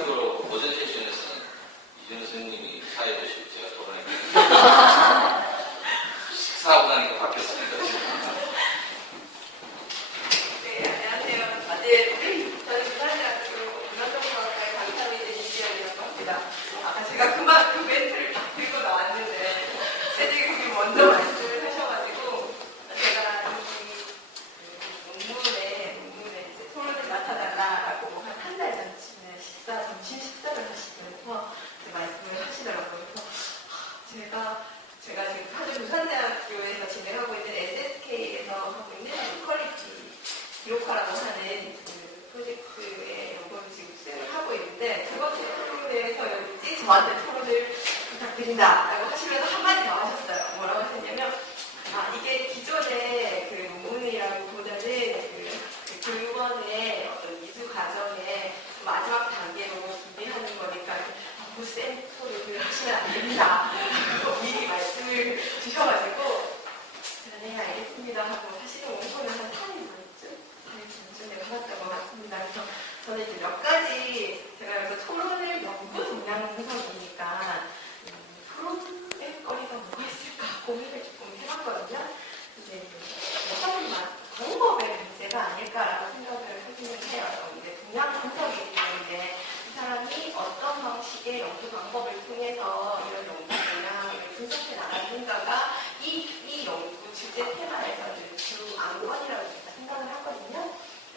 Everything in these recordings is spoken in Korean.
참고로 오전 세션에서는 이준호 선생님이 사회도시고 제가 토론했거든요. 식사하고 나니까 바뀌었습니다. 네, 안녕하세요. 네, 저는 부산대학교 문화정보학과의 강사위대 이지연이라고 합니다. 아까 제가 그 멘트를 딱 들고 나왔는데 선생님이 먼저 말씀을 하셔가지고 제가 이 논문에 이제 토론을 맡아달라라고 한 달 전쯤에 점심 식사를 하시면서 말씀을 하시더라고요. 그래서 제가 지금 사실 부산대학교에서 진행하고 있는 SSK에서 하고 있는 로컬리티 기록화라고 하는 그 프로젝트의 연구를 지금 수행을 하고 있는데 두 번째 토론에서였지 저한테 토론을 부탁드린다라고 하시면서 한마디 더 하셨어요. 뭐라고 하셨냐면 이게 기존의 그 논문이라기보다는 그 교육원의 어떤 이수 과정의 마지막 단계로 준비하는 거니까 너무 센 토론을 하시면 안 됩니다. 미리 말씀을 주셔가지고 네 알겠습니다 하고 사실은 원고는 한 4일 전쯤에 받았던 것 같습니다. 그래서 저는 이제 몇 가지 제가 여기서 토론을 연구 동향 분석이니까 토론의 거리가 뭐가 있을까 고민을 조금 해봤거든요. 근데 사실만 방법의 문제가 아닐까라고 생각을 하기는 해요. 이제 동향 분석이기 때문에 이 사람이 어떤 방식의 연구 방법을 통해서 이런 연구 동향을 분석해 나가는가가 이 연구 주제 테마에서는 주 안건이라고 제가 생각을 하거든요.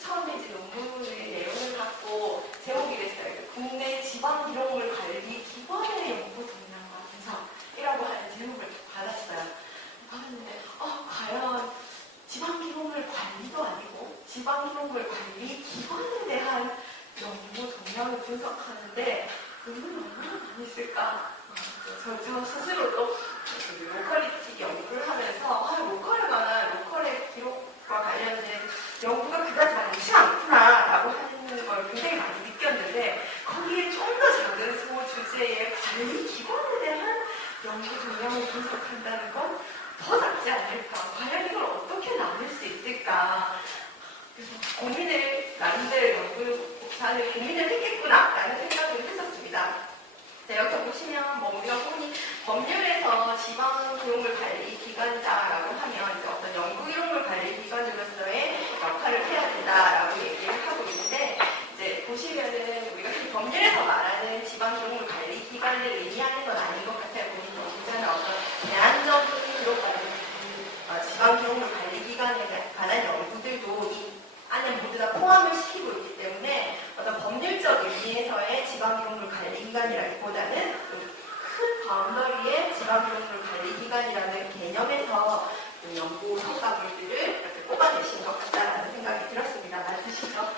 처음에 이제 논문의 내용을 갖고 제목이 됐어요. 국내 지방 기록물 관리 기관의 연구 동향과 분석이라고 하는 제목을 받았어요. 받았는데 과연 지방 기록물 관리도 아니고 지방 기록물 관리 기관에 대한 연구 동향을 분석하는데 그건 얼마나 많이 있을까? 저 스스로도 로컬리티 연구를 하면서 로컬의 기록과 관련된 연구가 그다지 많지 않구나라고 하는 걸 굉장히 많이 느꼈는데 거기에 좀 더 작은 소주제의 관리 기관에 대한 연구 동향을 분석한다는 건 더 작지 않을까? 과연 이걸 어떻게 나눌 수 있을까? 그래서 나름대로 연구사는 고민을 했겠구나라는 생각을 했었습니다. 네, 여기 보시면 우리가 흔히 법률에서 지방 기록물 관리 기관이다라고 하면 이제 어떤 연구 기록물 관리 기관으로서의 역할을 해야 된다라고 얘기를 하고 있는데 이제 보시면은 우리가 흔히 법률에서 말하는 지방 기록물 관리 기관을 의미하는 건 아닌 것 같아요. 보시면 어떤 제한적인 기록 관리 지방 기록물 관리 기관에 관한 연구들도 이 안에 모두 다 포함을 시키고 있기 때문에 어떤 법률적 의미에서의 지방기록물 관리기관이라기보다는 큰 바운더리의 지방기록물 관리기관이라는 개념에서 연구 성과물들을 이렇게 뽑아내신 것 같다라는 생각이 들었습니다. 맞으시죠?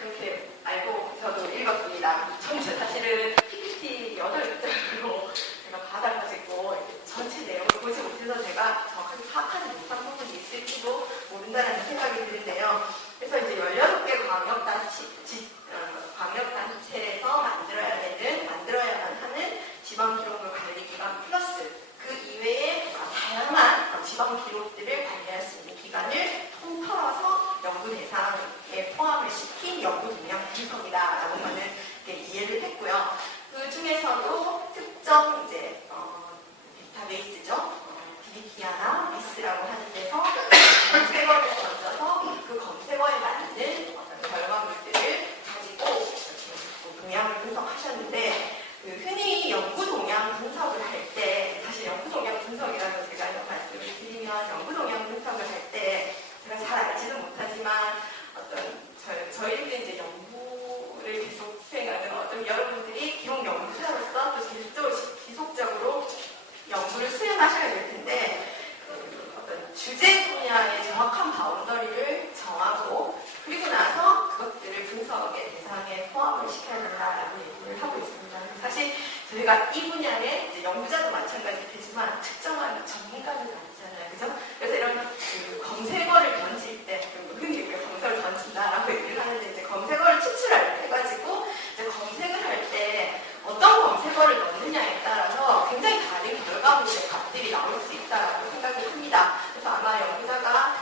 그렇게 알고 저도 읽었습니다. 전체 사실은 PPT 8장으로 제가 받아가지고 전체 내용을 보지 못해서 제가 정확하게 파악하지 못한 부분이 있을지도 모른다는 생각이 드는데요. 그래서 이제 16개 광역단체에서 만들어야만 하는 지방기록물 관리기관 플러스 그 이외에 다양한 지방 기록들을 관리할 수 있는 기관을 통틀어서 연구 대상에 포함을 시킨 연구 동향 분석이다라고 저는 이해를 했고요. 그 중에서도 특정 이제 데이터베이스죠. DBT나 리스라고 하는 데서 검색어를 던져서 그 검색어에 맞는 어떤 결과물들을 가지고 동향을 분석하셨는데 흔히 연구 동향 분석을 할 때 사실 연구 동향 분석이라고 제가 이런 말씀을 드리면 연구 동향 분석을 할 때 제가 잘 알지는 못하지만 저희들이 이제 연구를 계속 수행하는 어떤 여러분들이 기록 연구자로서 또 지속적으로 연구를 수행하셔야 될 텐데 어떤 주제 분야의 정확한 바운더리를 정하고 그리고 나서 그것들을 분석의 대상에 포함을 시켜야 된다라고 얘기를 하고 있습니다. 사실 저희가 이 분야의 이제 연구자도 마찬가지겠지만 특정한 전문가는 아니잖아요. 그죠? 그래서 이런 검색어를 던질 때 흔히 검색어를 던진다라고 얘기를 하는데 이제 검색어를 해가지고 이제 검색을 할 때 어떤 검색어를 넣느냐에 따라서 굉장히 다른 결과물의 값들이 나올 수 있다라고 생각을 합니다. 그래서 아마 연구자가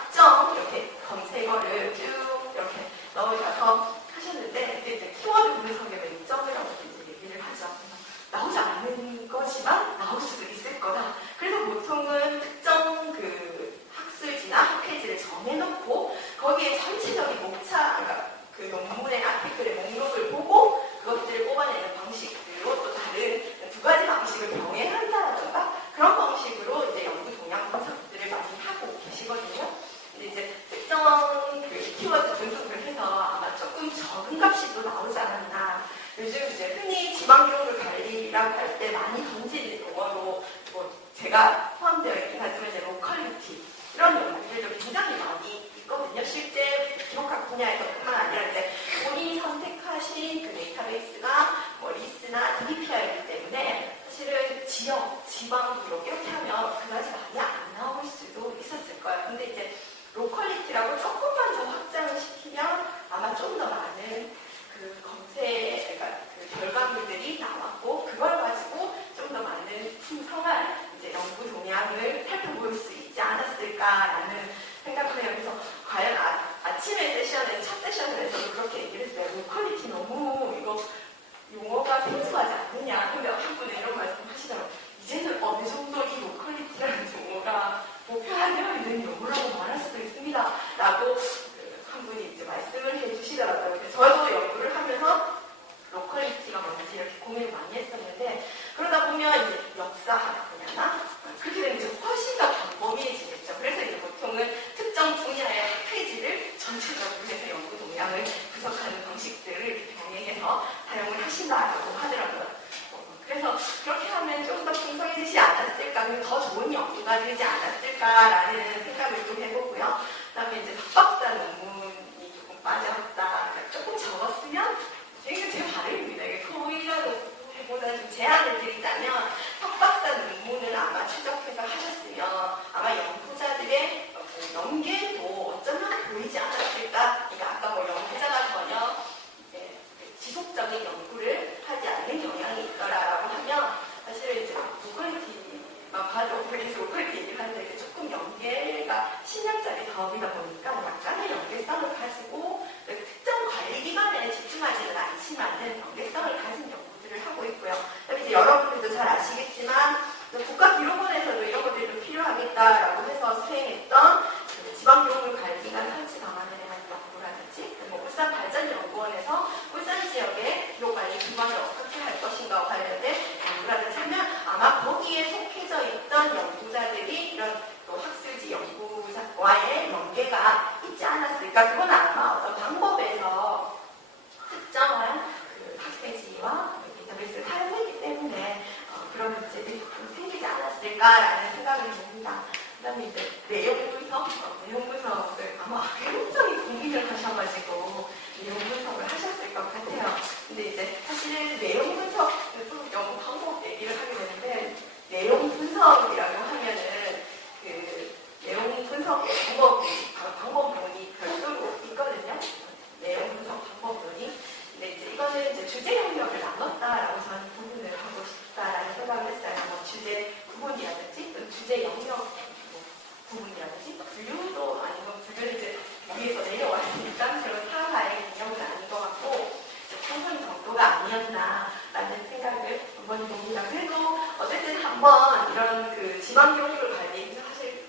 이렇게 검색어를 쭉 이렇게 넣으셔서 하셨는데 이제 키워드 키워드 분석의 맹점이라고 이제 얘기를 하죠. 나오지 않는 거지만 나올 수도 있을 거다. 그래서 보통은 특정 그 학술지나 학회지를 정해놓고 거기에 전체적인 목차, 그러니까 그 논문의 아티클의 목록을 보고 그것들을 뽑아내는 방식으로 또 다른 두 가지 방식을 병행한다라든가 그런 방식으로 이제 연구 동향 분석들을 많이 하고 계시거든요. 근데 이제 특정 그 키워드 분석을 해서 아마 조금 적은 값이 또 나오지 않았나. 요즘 이제 흔히 지방 기록물 관리라고 할 때 많이 던지는 용어로 뭐 제가 포함되어 있긴 하지만 이제 로컬리티 이런 용어들도 굉장히 많이 있거든요. 실제 기록학 분야에서뿐만 아니라 이제 본인이 선택하신 그 데이터베이스가 뭐 리스나 DBPR이기 때문에 사실은 지역, 지방 기록 이렇게 하면 그다지 많이 안 나올 수도 있었을 거예요. 근데 이제 로컬리티라고 조금만 더 확장을 시키면 아마 좀 더 많은 그 검색, 그러니까 그 결과물들이 나왔고 그걸 가지고 좀 더 많은 풍성한 이제 연구 동향을 살펴볼 수 있지 않았을까라는 생각을 해요. 그래서 과연 아침에 세션에서 첫 세션에서도 그렇게 얘기를 했어요. 로컬리티 너무 이거 용어가 생소하지 않느냐. 근데 한 분은 이런 말씀하시더라고요. 이제는 어느 정도 이 로컬리티라는 용어가 보편화되어 있는 용어라고 말할 수도 있습니다. 라고 한 분이 이제 말씀을 해주시더라고요. 그래서 저도 연구를 하면서 로컬리티가 뭔지 이렇게 고민을 많이 했었는데 그러다 보면 이제 역사학 분야나 그렇게 되면 이제 훨씬 더 광범위해지겠죠. 그래서 이제 보통은 특정 분야의 학회지를 전체적으로 해서 연구 동향을 분석하는 방식들을 이렇게 병행해서 사용을 하신다고 하더라고요. 그래서 그렇게 하면 좀 더 풍성해지지 않았을까, 더 좋은 연구가 되지 않았을까라는 생각을 좀 해보고요. 그다음에 이제 석박사 논문이 조금 빠졌다, 그러니까 조금 적었으면 이게 제 바람입니다. 이게 거의라도 보다 좀 제안을 드리자면 석박사 논문을 아마 추적해서 하셨으면 아마 연구자들의 연계도 어쩌면 보이지 않았을까. 그러니까 아까 뭐 연구자가 전혀 지속적인 연구를 하지 않는 경향이 있더라라고 하면 사실은 이제 로컬리티만 봐도 그래서 로컬리티 얘기를 하는데 조금 연계가 10년짜리 사업이다 보니까 약간의 연계성을 가지고 특정 관리기관에 집중하지는 않지만은 연계성을 가진 연구들을 하고 있고요. 그다음에 이제 여러분들도 잘 아시겠지만 국가기록원에서도 이런 것들이 좀 필요하겠다라고 해서 수행했던 그 지방기록물 관리기관 설치 방안에 대한 연구라든지 그리고 울산발전연구원에서 울산 지역의 기록관리 기관을 어떻게 할 것인가와 관련된 연구라든지 하면 아마 거기에 속해져 있던 연구자들이 이런 또 학술지 연구와의 연계가 있지 않았을까. 그건 아마 어떤 방법에서 특정한 그 학회지와 데이터베이스를 사용했기 때문에 그런 문제들이 좀 생기지 않았을까라는 생각이 듭니다. 그 다음에 이제 내용 분석을 아마 굉장히 고민을 하셔가지고 내용 분석을 하셨을 것 같아요. 근데 이제 사실은 내용 분석, 좀 연구 방법 얘기를 하게 되는데 내용 분석이라고 하면은 그 내용 분석 방법론이 별도로 있거든요. 내용 분석 방법론이. 근데 이제 이거는 이제 주제 영역을 나눴다라고 저는 구분을 하고 싶다라는 생각을 했어요. 뭐 주제 구분이라든지 또 주제 영역 부분이라든지 분류도 아니고 분류는 이제 위에서 내려왔으니까 그런 사하의 개념은 아닌 것 같고 충분 정도가 아니었나라는 생각을 한번 봅니다. 그래도 어쨌든 한번 이런 그 지방 기록물 관리 사실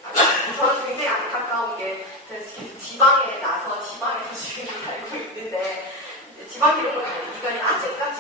저는 굉장히 안타까운 게 지방에 나서 지방에서 지금 살고 있는데 지방 기록물 관리 기관이 아직까지